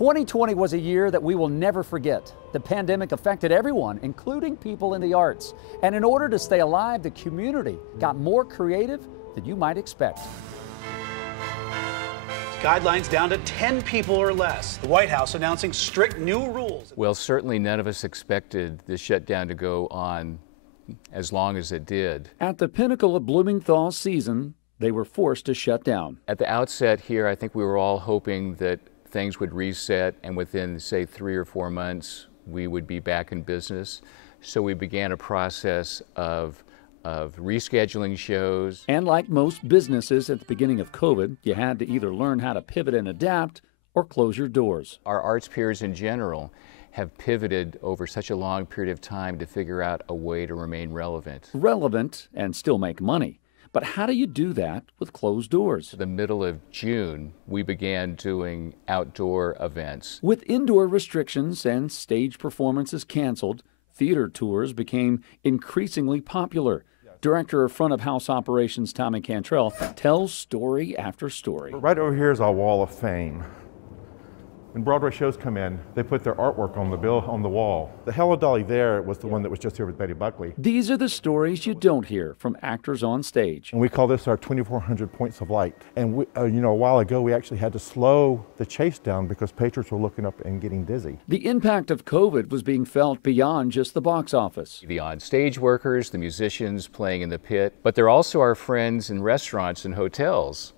2020 was a year that we will never forget. The pandemic affected everyone, including people in the arts. And in order to stay alive, the community got more creative than you might expect. Guidelines down to 10 people or less. The White House announcing strict new rules. Well, certainly none of us expected the shutdown to go on as long as it did. At the pinnacle of Blumenthal season, they were forced to shut down. At the outset here, I think we were all hoping that things would reset and within, say, 3 or 4 months, we would be back in business. So we began a process of rescheduling shows. And like most businesses at the beginning of COVID, you had to either learn how to pivot and adapt or close your doors. Our arts peers in general have pivoted over such a long period of time to figure out a way to remain relevant. Relevant and still make money. But how do you do that with closed doors? The middle of June, we began doing outdoor events. With indoor restrictions and stage performances canceled, theater tours became increasingly popular. Director of Front of House Operations Tommy Cantrell tells story after story. Right over here is our Wall of Fame. When Broadway shows come in, they put their artwork on the wall. The Hello Dolly there was the one that was just here with Betty Buckley. These are the stories you don't hear from actors on stage. And we call this our 2,400 points of light. And we, a while ago, we actually had to slow the chase down because patrons were looking up and getting dizzy. The impact of COVID was being felt beyond just the box office. The on-stage workers, the musicians playing in the pit, but they're also our friends in restaurants and hotels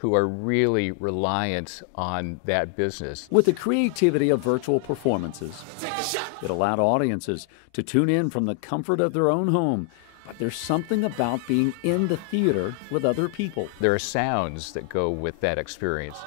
who are really reliant on that business. With the creativity of virtual performances, it allowed audiences to tune in from the comfort of their own home. But there's something about being in the theater with other people. There are sounds that go with that experience.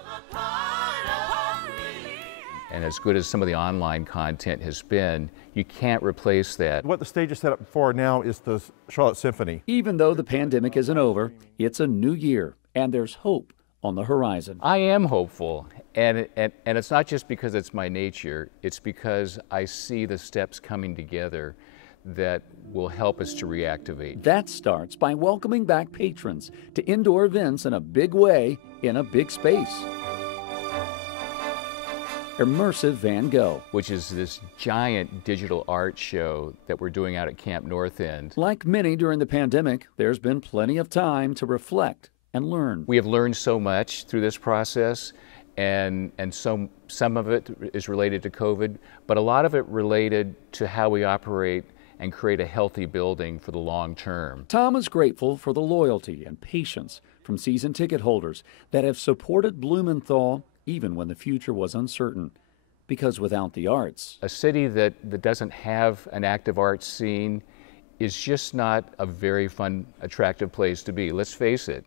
And as good as some of the online content has been, you can't replace that. What the stage is set up for now is the Charlotte Symphony. Even though the pandemic isn't over, it's a new year, and there's hope on the horizon. I am hopeful, and it's not just because it's my nature, it's because I see the steps coming together that will help us to reactivate. That starts by welcoming back patrons to indoor events in a big way, in a big space. Immersive Van Gogh, which is this giant digital art show that we're doing out at Camp North End. Like many during the pandemic, there's been plenty of time to reflect and learn. We have learned so much through this process, and some of it is related to COVID, but a lot of it related to how we operate and create a healthy building for the long term. Tom is grateful for the loyalty and patience from season ticket holders that have supported Blumenthal even when the future was uncertain. Because without the arts, a city that doesn't have an active arts scene is just not a very fun, attractive place to be. Let's face it.